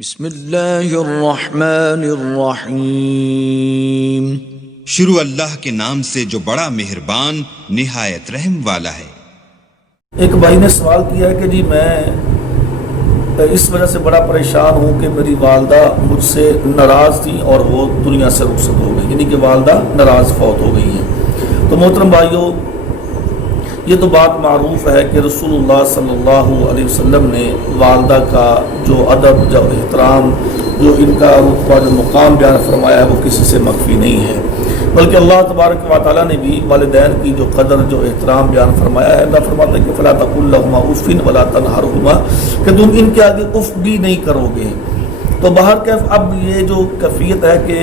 بسم اللہ الرحمن الرحیم۔ شروع اللہ کے نام سے جو بڑا مہربان نہایت رحم والا ہے۔ ایک بھائی نے سوال کیا کہ جی میں اس وجہ سے بڑا پریشان ہوں کہ میری والدہ مجھ سے ناراض تھی اور وہ دنیا سے رخصت ہو گئی، یعنی کہ والدہ ناراض فوت ہو گئی ہیں۔ تو محترم بھائیوں، یہ تو بات معروف ہے کہ رسول اللہ صلی اللہ علیہ وسلم نے والدہ کا جو ادب، جو احترام، جو ان کا رتبہ، جو مقام بیان فرمایا ہے وہ کسی سے مخفی نہیں ہے، بلکہ اللہ تبارک و تعالیٰ نے بھی والدین کی جو قدر، جو احترام بیان فرمایا ہے۔ اللہ فرماتا ہے کہ فلا تقل لهما اف ولا تنهرهما، کہ تم ان کے آگے اف بھی نہیں کرو گے۔ تو بہرکیف اب یہ جو کیفیت ہے کہ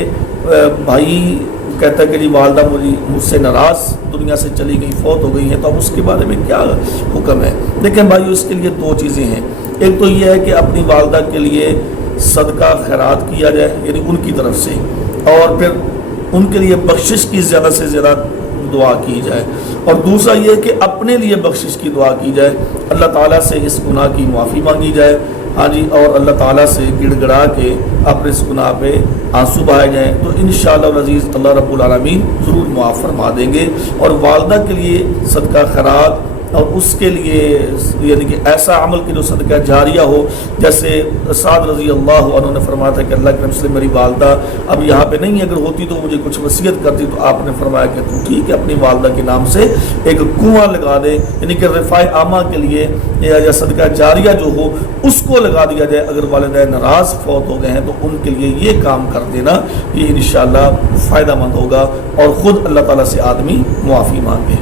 بھائی کہتا ہے کہ جی والدہ مجھ سے ناراض دنیا سے چلی گئی، فوت ہو گئی ہیں، تو اب اس کے بارے میں کیا حکم ہے؟ دیکھیں بھائی، اس کے لیے دو چیزیں ہیں۔ ایک تو یہ ہے کہ اپنی والدہ کے لیے صدقہ خیرات کیا جائے، یعنی ان کی طرف سے، اور پھر ان کے لیے بخشش کی زیادہ سے زیادہ دعا کی جائے، اور دوسرا یہ کہ اپنے لیے بخشش کی دعا کی جائے، اللہ تعالیٰ سے اس گناہ کی معافی مانگی جائے، ہاں جی، اور اللہ تعالیٰ سے گڑ گڑا کے اپنے اس گناہ پہ آنسو بہائے جائیں، تو انشاءاللہ العزیز اللہ رب العالمین ضرور معاف فرما دیں گے۔ اور والدہ کے لیے صدقہ خیرات، اور اس کے لیے یعنی کہ ایسا عمل کہ جو صدقہ جاریہ ہو، جیسے سعد رضی اللہ عنہ نے فرمایا تھا کہ اللہ کے نبی صلی اللہ علیہ وسلم، میری والدہ اب یہاں پہ نہیں، اگر ہوتی تو مجھے کچھ وصیت کرتی، تو آپ نے فرمایا کہ تو ٹھیک ہے، اپنی والدہ کے نام سے ایک کنواں لگا دے، یعنی کہ رفاع عامہ کے لیے یا صدقہ جاریہ جو ہو اس کو لگا دیا جائے۔ اگر والدین ناراض فوت ہو گئے ہیں تو ان کے لیے یہ کام کر دینا، یہ انشاءاللہ فائدہ مند ہوگا، اور خود اللہ تعالیٰ سے آدمی معافی مانگے۔